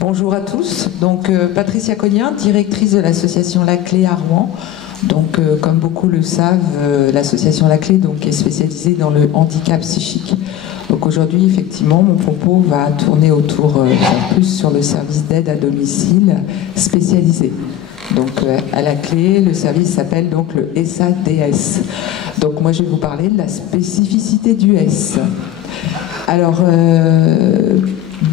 Bonjour à tous. Donc Patricia Cognien, directrice de l'association La Clé à Rouen. Donc comme beaucoup le savent, l'association La Clé donc, est spécialisée dans le handicap psychique. Donc aujourd'hui, effectivement, mon propos va tourner autour, plus sur le service d'aide à domicile spécialisé. Donc à La Clé, le service s'appelle donc le SADS. Donc moi, je vais vous parler de la spécificité du S. Alors,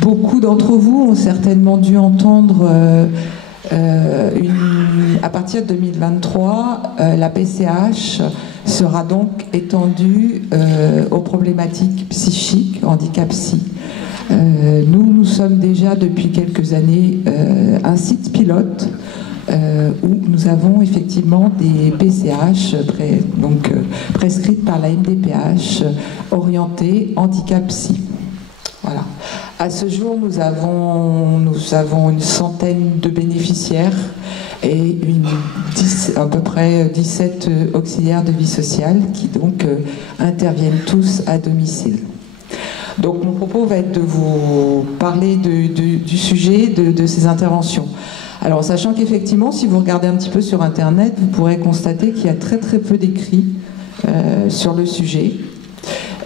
beaucoup d'entre vous ont certainement dû entendre à partir de 2023, la PCH sera donc étendue aux problématiques psychiques, handicap psy. Nous sommes déjà depuis quelques années un site pilote où nous avons effectivement des PCH prescrites par la MDPH orientées handicap psy. Voilà. À ce jour, nous avons une centaine de bénéficiaires et à peu près 17 auxiliaires de vie sociale qui donc interviennent tous à domicile. Donc mon propos va être de vous parler du sujet de ces interventions. Alors sachant qu'effectivement, si vous regardez un petit peu sur Internet, vous pourrez constater qu'il y a très très peu d'écrits sur le sujet.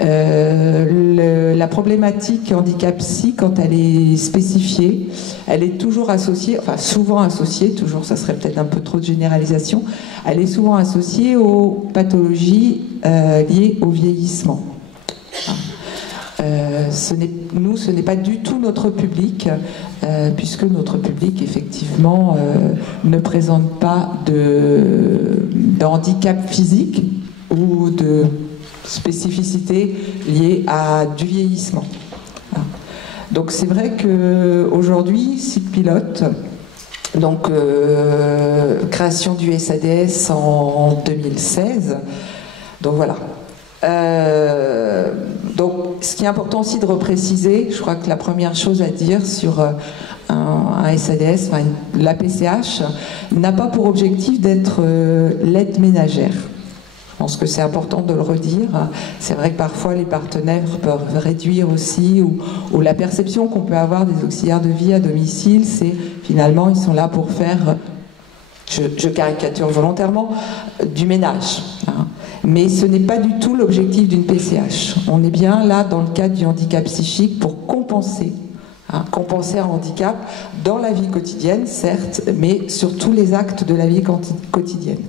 La problématique handicap psy, quand elle est spécifiée, elle est toujours associée, enfin souvent associée, toujours ça serait peut-être un peu trop de généralisation, elle est souvent associée aux pathologies liées au vieillissement. Ce n'est pas du tout notre public, puisque notre public, effectivement, ne présente pas de handicap physique ou de spécificité liée à du vieillissement. Donc c'est vrai qu'aujourd'hui, site pilote, donc création du SADS en 2016, donc voilà. Donc ce qui est important aussi de repréciser, je crois que la première chose à dire sur un SADS, enfin, la PCH, n'a pas pour objectif d'être l'aide ménagère. Je pense que c'est important de le redire. C'est vrai que parfois les partenaires peuvent réduire aussi, ou la perception qu'on peut avoir des auxiliaires de vie à domicile, c'est finalement ils sont là pour faire, je caricature volontairement, du ménage. Hein. Mais ce n'est pas du tout l'objectif d'une PCH. On est bien là dans le cadre du handicap psychique pour compenser. Compenser un handicap dans la vie quotidienne, certes, mais sur tous les actes de la vie quotidienne.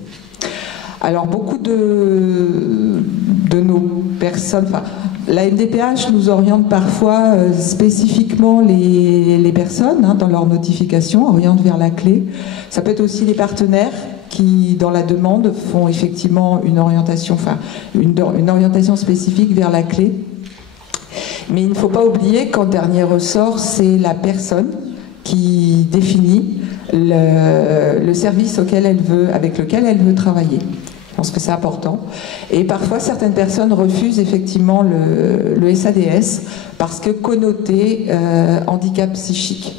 Alors beaucoup de nos personnes, enfin, la MDPH nous oriente parfois spécifiquement les personnes dans leur notification, oriente vers la clé. Ça peut être aussi les partenaires qui, dans la demande, font effectivement une orientation spécifique vers la clé. Mais il ne faut pas oublier qu'en dernier ressort, c'est la personne qui définit le service avec lequel elle veut travailler. Je pense que c'est important. Et parfois, certaines personnes refusent effectivement le SADS parce que connoté handicap psychique.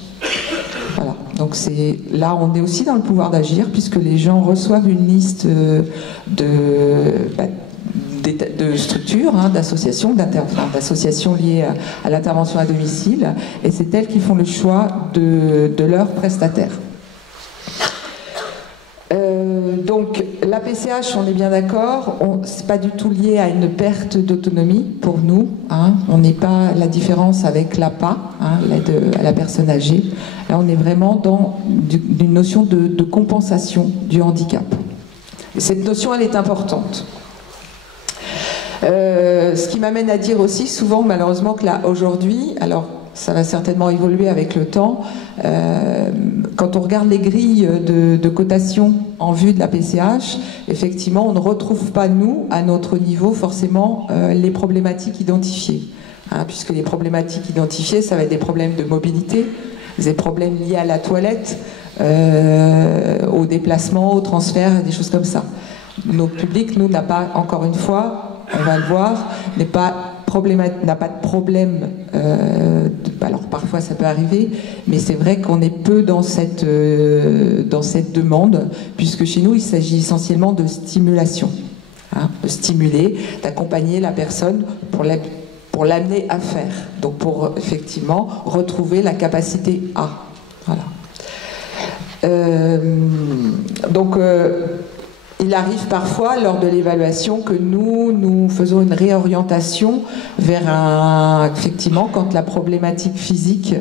Voilà. Donc là, on est aussi dans le pouvoir d'agir puisque les gens reçoivent une liste de structures, d'associations, d'associations liées à l'intervention à domicile, et c'est elles qui font le choix de leurs prestataires. Donc la PCH, on est bien d'accord, c'est pas du tout lié à une perte d'autonomie pour nous. On n'est pas la différence avec l'APA, l'aide à la personne âgée. Là, on est vraiment dans une notion de compensation du handicap. Et cette notion, elle est importante. Ce qui m'amène à dire aussi souvent, malheureusement, que là, aujourd'hui, alors ça va certainement évoluer avec le temps, quand on regarde les grilles de cotation en vue de la PCH, effectivement, on ne retrouve pas, nous, à notre niveau, forcément, les problématiques identifiées. Puisque les problématiques identifiées, ça va être des problèmes de mobilité, des problèmes liés à la toilette, au déplacement, au transfert, des choses comme ça. Notre public, nous, n'a pas, encore une fois, on va le voir, n'a pas de problème, alors parfois ça peut arriver, mais c'est vrai qu'on est peu dans cette demande, puisque chez nous il s'agit essentiellement de stimulation, de stimuler, d'accompagner la personne pour l'amener à faire, donc pour effectivement retrouver la capacité à. Voilà. Donc, il arrive parfois, lors de l'évaluation, que nous faisons une réorientation vers effectivement, quand la problématique physique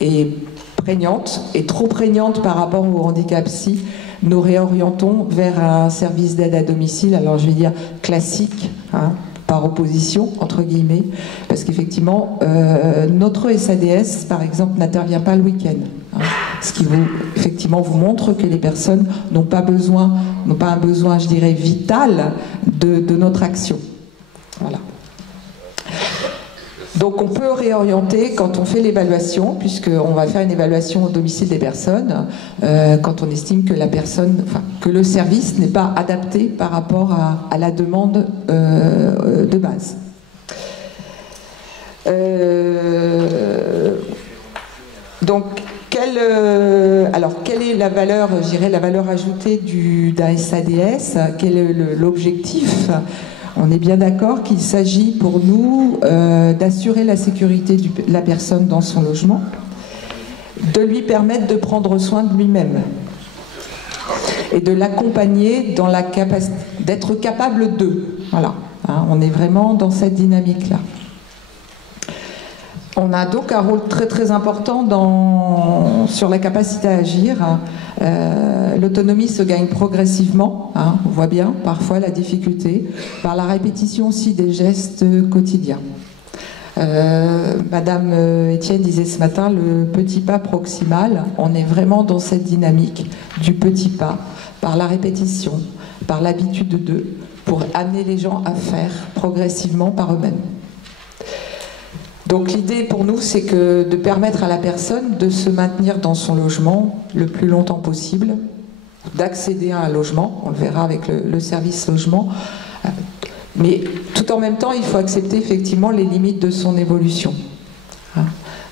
est prégnante, et trop prégnante par rapport au handicap psy, nous réorientons vers un service d'aide à domicile, alors je vais dire classique, hein, par opposition, entre guillemets, parce qu'effectivement, notre SADS, par exemple, n'intervient pas le week-end. Hein, ce qui effectivement vous montre que les personnes n'ont pas un besoin, je dirais, vital de notre action. Voilà. Donc on peut réorienter quand on fait l'évaluation, puisqu'on va faire une évaluation au domicile des personnes, quand on estime que que le service n'est pas adapté par rapport à la demande de base. Donc quelle est la valeur, je dirais, la valeur ajoutée d'un SADS? Quel est l'objectif? On est bien d'accord qu'il s'agit pour nous d'assurer la sécurité de la personne dans son logement, de lui permettre de prendre soin de lui-même et de l'accompagner dans la capacité d'être capable d'eux. Voilà, hein, on est vraiment dans cette dynamique-là. On a donc un rôle très très important sur la capacité à agir. L'autonomie se gagne progressivement, hein, on voit bien parfois la difficulté, par la répétition aussi des gestes quotidiens. Madame Etienne disait ce matin, le petit pas proximal, on est vraiment dans cette dynamique du petit pas, par la répétition, par l'habitude d'eux, pour amener les gens à faire progressivement par eux-mêmes. Donc l'idée pour nous, c'est de permettre à la personne de se maintenir dans son logement le plus longtemps possible, d'accéder à un logement, on le verra avec le service logement, mais tout en même temps, il faut accepter effectivement les limites de son évolution.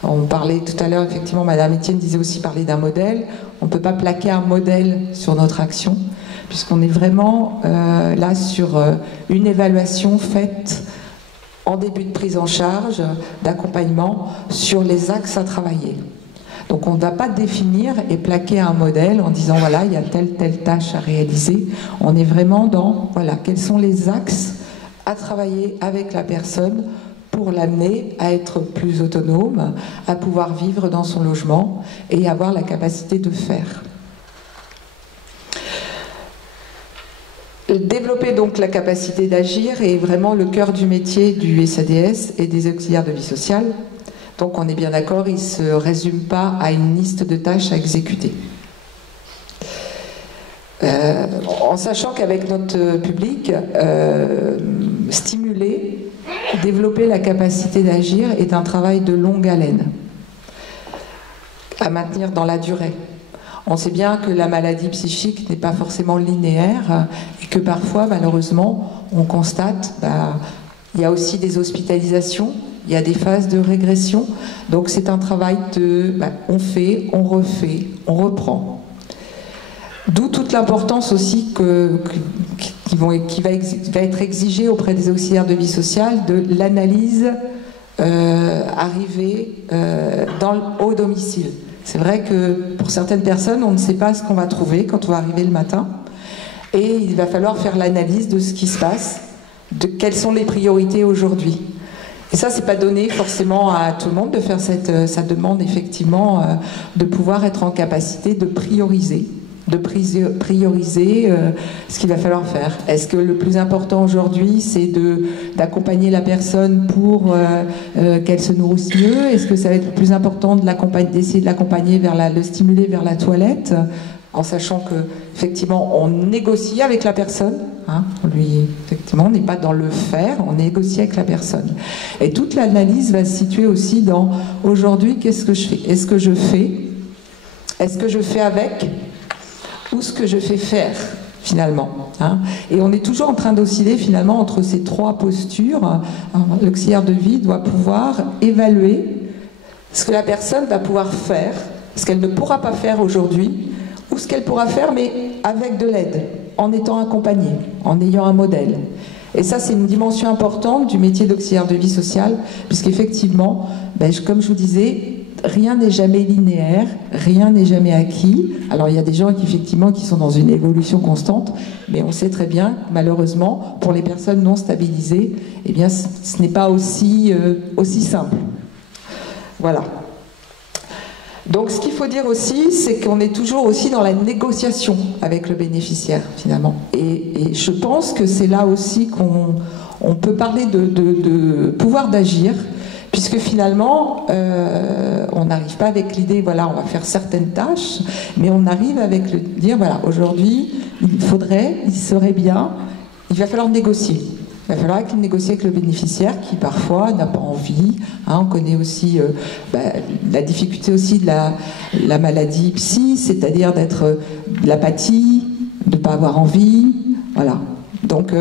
On parlait tout à l'heure, effectivement, Madame Etienne disait aussi parler d'un modèle. On ne peut pas plaquer un modèle sur notre action, puisqu'on est vraiment là sur une évaluation faite en début de prise en charge, d'accompagnement, sur les axes à travailler. Donc on ne va pas définir et plaquer un modèle en disant voilà, il y a telle tâche à réaliser. On est vraiment dans voilà, quels sont les axes à travailler avec la personne pour l'amener à être plus autonome, à pouvoir vivre dans son logement et avoir la capacité de faire. Développer donc la capacité d'agir est vraiment le cœur du métier du SADS et des auxiliaires de vie sociale. Donc on est bien d'accord, il ne se résume pas à une liste de tâches à exécuter. En sachant qu'avec notre public, stimuler, développer la capacité d'agir est un travail de longue haleine, à maintenir dans la durée. On sait bien que la maladie psychique n'est pas forcément linéaire et que parfois, malheureusement, on constate il y a aussi des hospitalisations, il y a des phases de régression. Donc c'est un travail on fait, on refait, on reprend. D'où toute l'importance aussi qui va être exigée auprès des auxiliaires de vie sociale de l'analyse arrivée au domicile. C'est vrai que pour certaines personnes, on ne sait pas ce qu'on va trouver quand on va arriver le matin. Et il va falloir faire l'analyse de ce qui se passe, de quelles sont les priorités aujourd'hui. Et ça, c'est pas donné forcément à tout le monde de faire ça demande effectivement de pouvoir être en capacité de prioriser. Ce qu'il va falloir faire. Est-ce que le plus important aujourd'hui, c'est d'accompagner la personne pour qu'elle se nourrisse mieux? Est-ce que ça va être le plus important d'essayer de l'accompagner le stimuler vers la toilette, en sachant que effectivement on négocie avec la personne, hein, effectivement on n'est pas dans le faire, on négocie avec la personne. Et toute l'analyse va se situer aussi dans aujourd'hui, qu'est-ce que je fais? Est-ce que je fais avec? Ou ce que je fais faire, finalement. Hein. Et on est toujours en train d'osciller, finalement, entre ces trois postures. L'auxiliaire de vie doit pouvoir évaluer ce que la personne va pouvoir faire, ce qu'elle ne pourra pas faire aujourd'hui, ou ce qu'elle pourra faire, mais avec de l'aide, en étant accompagnée, en ayant un modèle. Et ça, c'est une dimension importante du métier d'auxiliaire de vie sociale, puisqu'effectivement, comme je vous disais, rien n'est jamais linéaire, rien n'est jamais acquis. Alors il y a des gens qui effectivement qui sont dans une évolution constante, mais on sait très bien, malheureusement, pour les personnes non stabilisées, eh bien ce n'est pas aussi simple. Voilà. Donc ce qu'il faut dire aussi, c'est qu'on est toujours aussi dans la négociation avec le bénéficiaire, finalement. Et je pense que c'est là aussi qu'on peut parler de pouvoir d'agir, puisque finalement, on n'arrive pas avec l'idée, voilà, on va faire certaines tâches, mais on arrive avec le dire, voilà, aujourd'hui, il serait bien, il va falloir négocier. Il va falloir négocier avec le bénéficiaire qui parfois n'a pas envie. On connaît aussi la difficulté aussi de la maladie psy, c'est-à-dire d'être de l'apathie, de ne pas avoir envie. Voilà. Donc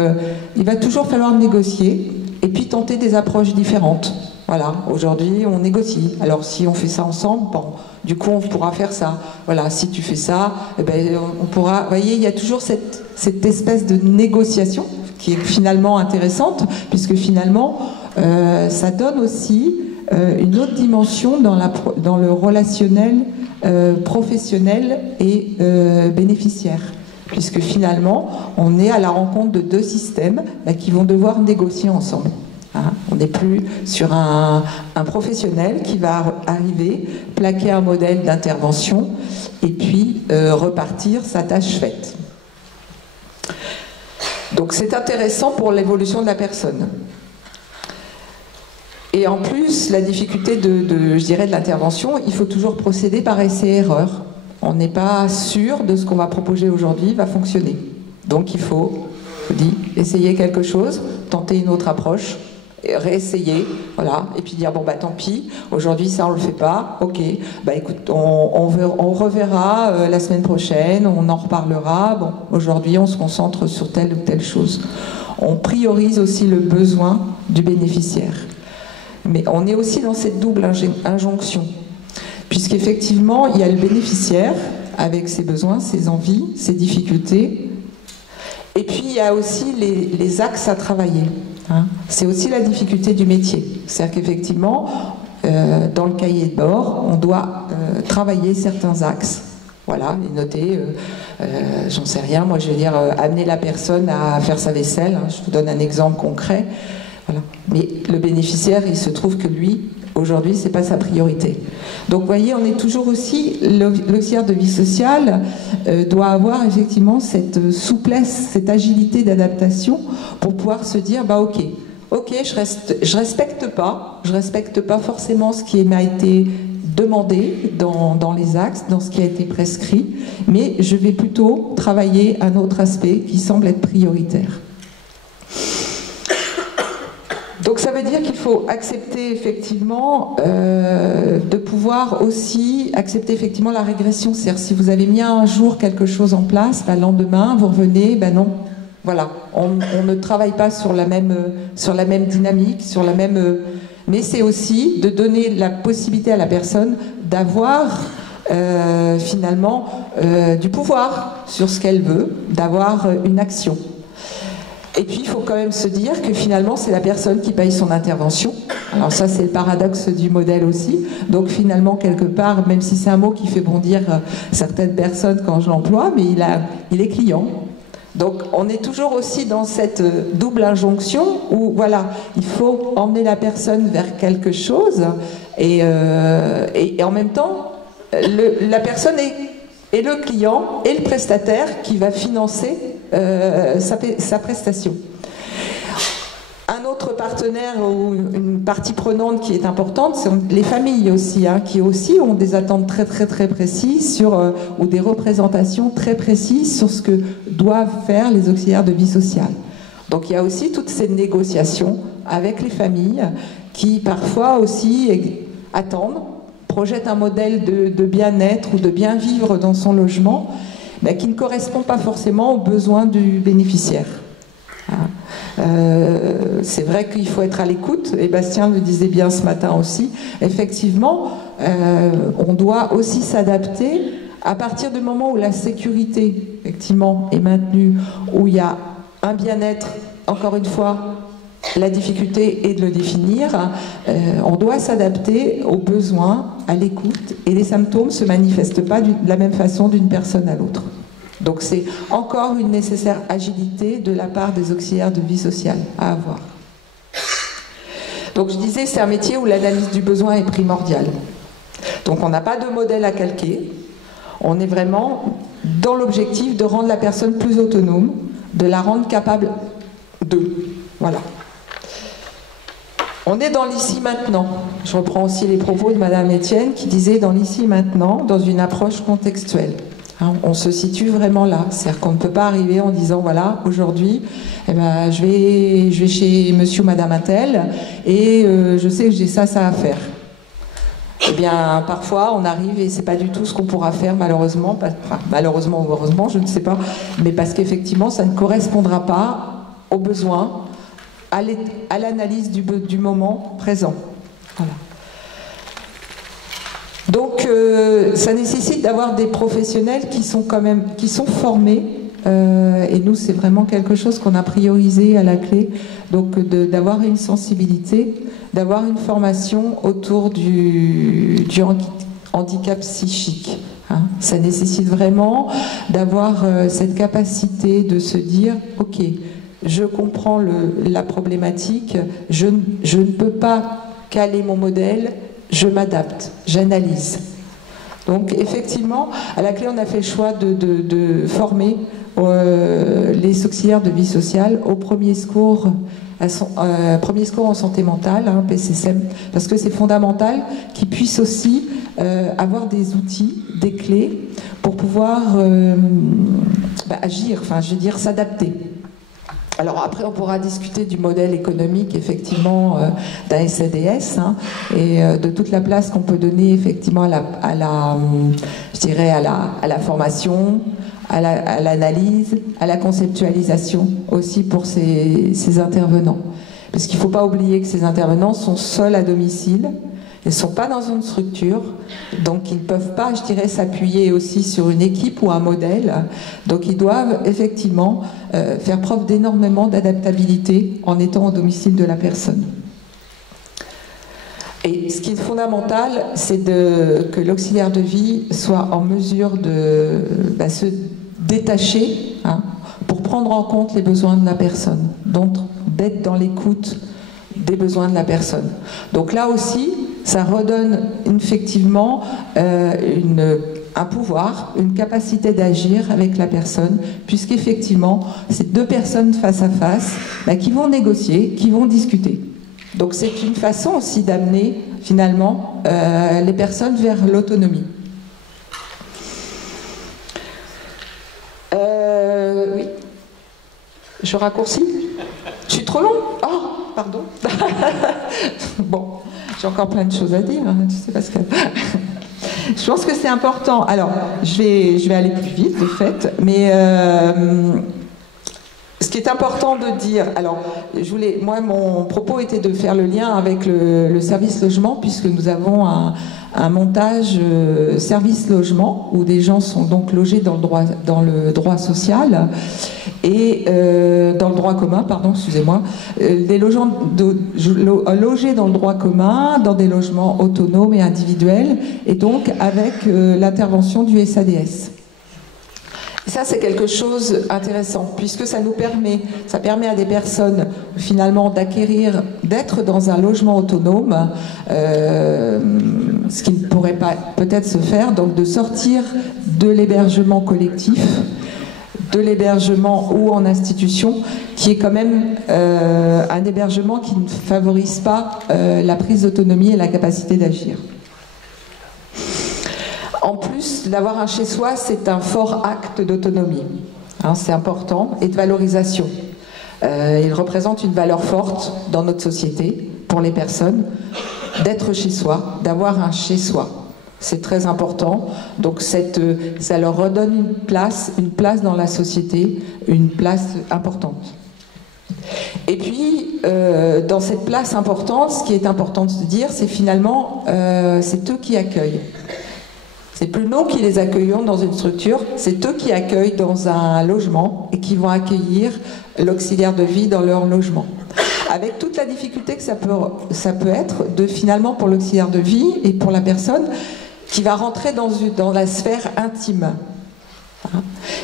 il va toujours falloir négocier et puis tenter des approches différentes. Voilà, aujourd'hui on négocie. Alors si on fait ça ensemble, bon, du coup on pourra faire ça. Voilà, si tu fais ça, eh ben, on pourra. Vous voyez, il y a toujours cette espèce de négociation qui est finalement intéressante, puisque finalement, ça donne aussi une autre dimension dans le relationnel professionnel et bénéficiaire. Puisque finalement, on est à la rencontre de deux systèmes qui vont devoir négocier ensemble. On n'est plus sur un professionnel qui va arriver, plaquer un modèle d'intervention et puis repartir sa tâche faite. Donc c'est intéressant pour l'évolution de la personne. Et en plus, la difficulté je dirais, de l'intervention, il faut toujours procéder par essai-erreur. On n'est pas sûr de ce qu'on va proposer aujourd'hui va fonctionner. Donc il faut, essayer quelque chose, tenter une autre approche, réessayer, voilà, et puis dire bon bah tant pis, aujourd'hui ça on le fait pas, ok, bah écoute, on reverra la semaine prochaine, on en reparlera, bon, aujourd'hui on se concentre sur telle ou telle chose. On priorise aussi le besoin du bénéficiaire. Mais on est aussi dans cette double injonction, puisqu'effectivement il y a le bénéficiaire avec ses besoins, ses envies, ses difficultés, et puis il y a aussi les axes à travailler. C'est aussi la difficulté du métier. C'est-à-dire qu'effectivement, dans le cahier de bord, on doit travailler certains axes. Voilà, et noter, j'en sais rien, moi je veux dire, amener la personne à faire sa vaisselle. Je vous donne un exemple concret. Voilà. Mais le bénéficiaire, il se trouve que lui, aujourd'hui, c'est pas sa priorité. Donc, vous voyez, on est toujours aussi, l'auxiliaire de vie sociale doit avoir effectivement cette souplesse, cette agilité d'adaptation pour pouvoir se dire, bah ok, je respecte pas forcément ce qui m'a été demandé dans les axes, dans ce qui a été prescrit, mais je vais plutôt travailler un autre aspect qui semble être prioritaire. Donc ça veut dire qu'il faut accepter effectivement de pouvoir aussi accepter effectivement la régression. C'est-à-dire si vous avez mis un jour quelque chose en place, le lendemain vous revenez, ben non, voilà, on ne travaille pas sur la même dynamique, mais c'est aussi de donner la possibilité à la personne d'avoir finalement du pouvoir sur ce qu'elle veut, d'avoir une action. Et puis, il faut quand même se dire que finalement, c'est la personne qui paye son intervention. Alors ça, c'est le paradoxe du modèle aussi. Donc finalement, quelque part, même si c'est un mot qui fait bondir certaines personnes quand je l'emploie, mais il est client. Donc on est toujours aussi dans cette double injonction où, voilà, il faut emmener la personne vers quelque chose et en même temps, la personne est le client et le prestataire qui va financer sa prestation. Un autre partenaire ou une partie prenante qui est importante, c'est les familles aussi, qui aussi ont des attentes très très très précises ou des représentations très précises sur ce que doivent faire les auxiliaires de vie sociale. Donc il y a aussi toutes ces négociations avec les familles qui parfois aussi attendent, projettent un modèle de bien-être ou de bien vivre dans son logement, mais qui ne correspond pas forcément aux besoins du bénéficiaire. C'est vrai qu'il faut être à l'écoute, et Bastien le disait bien ce matin aussi, effectivement, on doit aussi s'adapter à partir du moment où la sécurité, effectivement, est maintenue, où il y a un bien-être, encore une fois, la difficulté est de le définir, on doit s'adapter aux besoins, à l'écoute, et les symptômes ne se manifestent pas de la même façon d'une personne à l'autre. Donc c'est encore une nécessaire agilité de la part des auxiliaires de vie sociale à avoir. Donc je disais, c'est un métier où l'analyse du besoin est primordiale. Donc on n'a pas de modèle à calquer, on est vraiment dans l'objectif de rendre la personne plus autonome, de la rendre capable de. Voilà. On est dans l'ici maintenant. Je reprends aussi les propos de Madame Etienne qui disait dans l'ici maintenant, dans une approche contextuelle. Hein, on se situe vraiment là. C'est-à-dire qu'on ne peut pas arriver en disant voilà, aujourd'hui, eh ben, je vais chez monsieur ou madame Attel et je sais que j'ai ça à faire. Eh bien, parfois, on arrive et c'est pas du tout ce qu'on pourra faire, malheureusement. Enfin, malheureusement ou heureusement, je ne sais pas. Mais parce qu'effectivement, ça ne correspondra pas aux besoins, à l'analyse du moment présent. Voilà. Donc, ça nécessite d'avoir des professionnels qui sont formés. Et nous, c'est vraiment quelque chose qu'on a priorisé à la clé. Donc, d'avoir une sensibilité, d'avoir une formation autour du handicap psychique. Hein. Ça nécessite vraiment d'avoir cette capacité de se dire, ok, je comprends la problématique, je ne peux pas caler mon modèle, je m'adapte, j'analyse. Donc effectivement, à la clé, on a fait le choix de former les auxiliaires de vie sociale au premier secours en santé mentale, hein, PCSM, parce que c'est fondamental qu'ils puissent aussi avoir des outils, des clés pour pouvoir agir, enfin je veux dire s'adapter. Alors après, on pourra discuter du modèle économique, effectivement, d'un SADS, hein, et de toute la place qu'on peut donner, effectivement, à la formation, à l'analyse, à la conceptualisation, aussi pour ces intervenants. Parce qu'il ne faut pas oublier que ces intervenants sont seuls à domicile, ils ne sont pas dans une structure, donc ils ne peuvent pas, je dirais, s'appuyer aussi sur une équipe ou un modèle. Donc ils doivent effectivement faire preuve d'énormément d'adaptabilité en étant au domicile de la personne. Et ce qui est fondamental, c'est que l'auxiliaire de vie soit en mesure de se détacher, hein, pour prendre en compte les besoins de la personne, donc d'être dans l'écoute des besoins de la personne. Donc là aussi, ça redonne effectivement un pouvoir, une capacité d'agir avec la personne, puisqu'effectivement, c'est deux personnes face à face qui vont négocier, qui vont discuter. Donc c'est une façon aussi d'amener finalement les personnes vers l'autonomie. Oui. Je raccourcis ? Je suis trop long ? Oh, pardon. Bon. J'ai encore plein de choses à dire, hein, tu sais, parce que je pense que c'est important. Alors, je vais aller plus vite, de fait, mais ce qui est important de dire, alors, moi, mon propos était de faire le lien avec le service logement, puisque nous avons un montage service logement, où des gens sont donc logés dans le droit social, et dans le droit commun, pardon, excusez-moi, des logements logés dans le droit commun, dans des logements autonomes et individuels, et donc avec l'intervention du SADS. Ça, c'est quelque chose d'intéressant, puisque ça permet à des personnes, finalement, d'être dans un logement autonome, ce qui ne pourrait pas peut-être se faire, donc de sortir de l'hébergement collectif, de l'hébergement ou en institution, qui est quand même un hébergement qui ne favorise pas la prise d'autonomie et la capacité d'agir. En plus, d'avoir un chez-soi, c'est un fort acte d'autonomie. Hein, c'est important, et de valorisation. Il représente une valeur forte dans notre société, pour les personnes, d'être chez soi, d'avoir un chez-soi. C'est très important. Donc ça leur redonne une place dans la société, une place importante. Et puis, dans cette place importante, ce qui est important de se dire, c'est finalement, c'est eux qui accueillent. C'est plus nous qui les accueillons dans une structure, c'est eux qui accueillent dans un logement et qui vont accueillir l'auxiliaire de vie dans leur logement. avec toute la difficulté que ça peut être de finalement pour l'auxiliaire de vie et pour la personne qui va rentrer dans la sphère intime.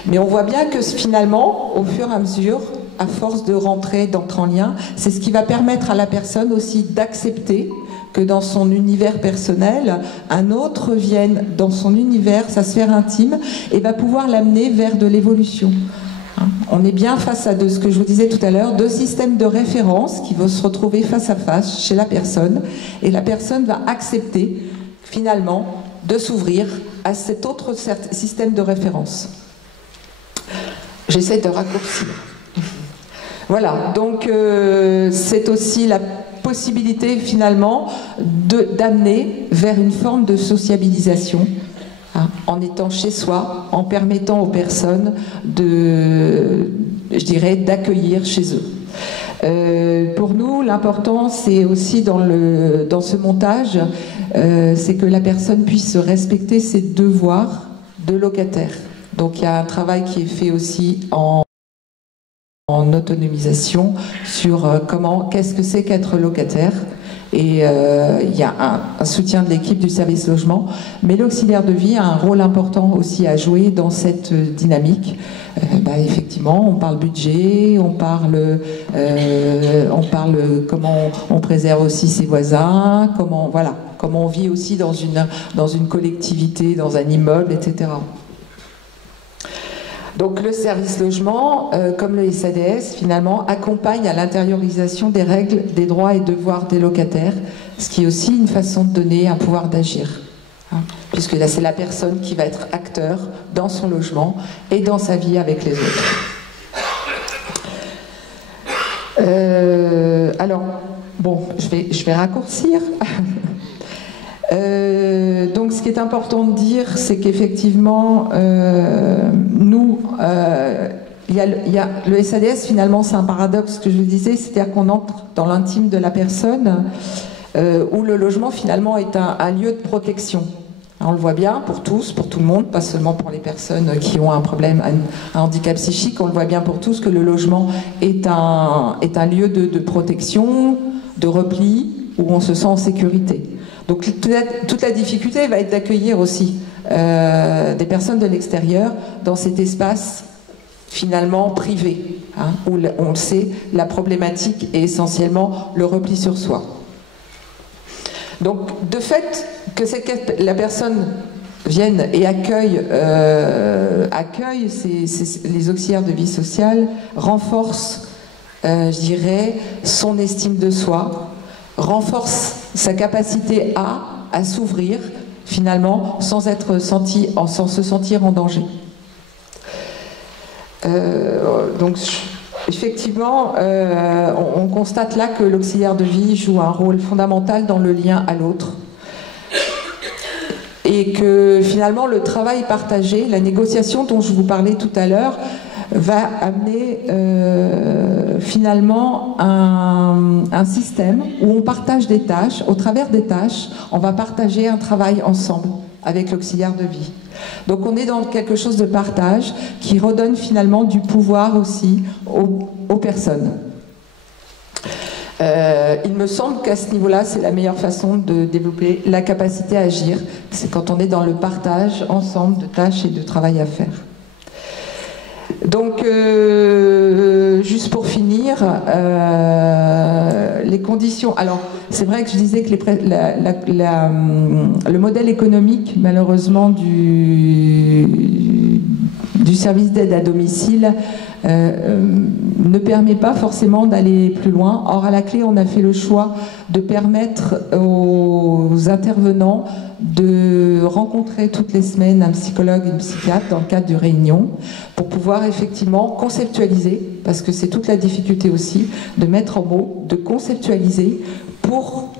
Mais on voit bien que finalement, au fur et à mesure, à force de rentrer, d'entrer en lien, c'est ce qui va permettre à la personne aussi d'accepter que dans son univers personnel, un autre vienne dans son univers, sa sphère intime, et va pouvoir l'amener vers de l'évolution. On est bien face à ce que je vous disais tout à l'heure, deux systèmes de référence qui vont se retrouver face à face chez la personne, et la personne va accepter finalement de s'ouvrir à cet autre système de référence. J'essaie de raccourcir. Voilà, donc c'est aussi la possibilité finalement d'amener vers une forme de sociabilisation, hein, en étant chez soi, en permettant aux personnes d'accueillir chez eux. Pour nous, l'important, c'est aussi dans ce montage, c'est que la personne puisse respecter ses devoirs de locataire. Donc il y a un travail qui est fait aussi en autonomisation sur qu'est-ce que c'est qu'être locataire. Et il y a un soutien de l'équipe du service logement, mais l'auxiliaire de vie a un rôle important aussi à jouer dans cette dynamique. Effectivement, on parle budget, on parle comment on préserve aussi ses voisins, comment on vit aussi dans une collectivité, dans un immeuble, etc. Donc le service logement, comme le SADS, finalement, accompagne à l'intériorisation des règles, des droits et devoirs des locataires, ce qui est aussi une façon de donner un pouvoir d'agir. Hein, puisque là, c'est la personne qui va être acteur dans son logement et dans sa vie avec les autres. Alors, bon, je vais raccourcir. Donc ce qui est important de dire, c'est qu'effectivement, nous, le SADS, finalement, c'est un paradoxe que je vous disais, c'est-à-dire qu'on entre dans l'intime de la personne, où le logement, finalement, est un lieu de protection. On le voit bien pour tous, pour tout le monde, pas seulement pour les personnes qui ont un problème, un handicap psychique, on le voit bien pour tous que le logement est un lieu de protection, de repli, où on se sent en sécurité. Donc toute la difficulté va être d'accueillir aussi des personnes de l'extérieur dans cet espace finalement privé, hein, où on le sait, la problématique est essentiellement le repli sur soi. Donc de fait que la personne vienne et accueille les auxiliaires de vie sociale, renforce, je dirais, son estime de soi, renforce sa capacité à s'ouvrir finalement sans se sentir en danger. Donc effectivement, on constate là que l'auxiliaire de vie joue un rôle fondamental dans le lien à l'autre. Et que finalement le travail partagé, la négociation dont je vous parlais tout à l'heure, va amener finalement un système où on partage des tâches. Au travers des tâches, on va partager un travail ensemble avec l'auxiliaire de vie. Donc on est dans quelque chose de partage qui redonne finalement du pouvoir aussi aux personnes. Il me semble qu'à ce niveau-là, c'est la meilleure façon de développer la capacité à agir. C'est quand on est dans le partage ensemble de tâches et de travail à faire. Donc, juste pour finir, les conditions... Alors, c'est vrai que je disais que le modèle économique, malheureusement, du service d'aide à domicile ne permet pas forcément d'aller plus loin. Or, à la clé, on a fait le choix de permettre aux intervenants de rencontrer toutes les semaines un psychologue et une psychiatre dans le cadre de réunions pour pouvoir effectivement conceptualiser, parce que c'est toute la difficulté aussi, de mettre en mots, de conceptualiser pour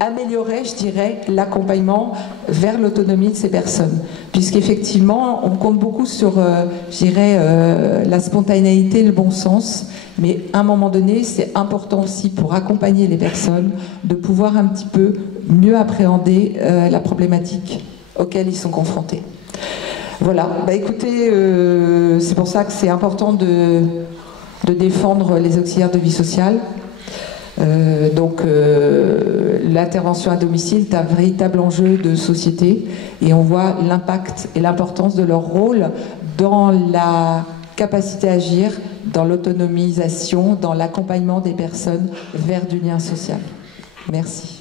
améliorer, je dirais, l'accompagnement vers l'autonomie de ces personnes. Puisqu'effectivement, on compte beaucoup sur, je dirais, la spontanéité, le bon sens, mais à un moment donné, c'est important aussi pour accompagner les personnes de pouvoir un petit peu mieux appréhender la problématique auxquelles ils sont confrontés. Voilà, écoutez, c'est pour ça que c'est important de défendre les auxiliaires de vie sociale. L'intervention à domicile est un véritable enjeu de société et on voit l'impact et l'importance de leur rôle dans la capacité à agir, dans l'autonomisation, dans l'accompagnement des personnes vers du lien social. Merci.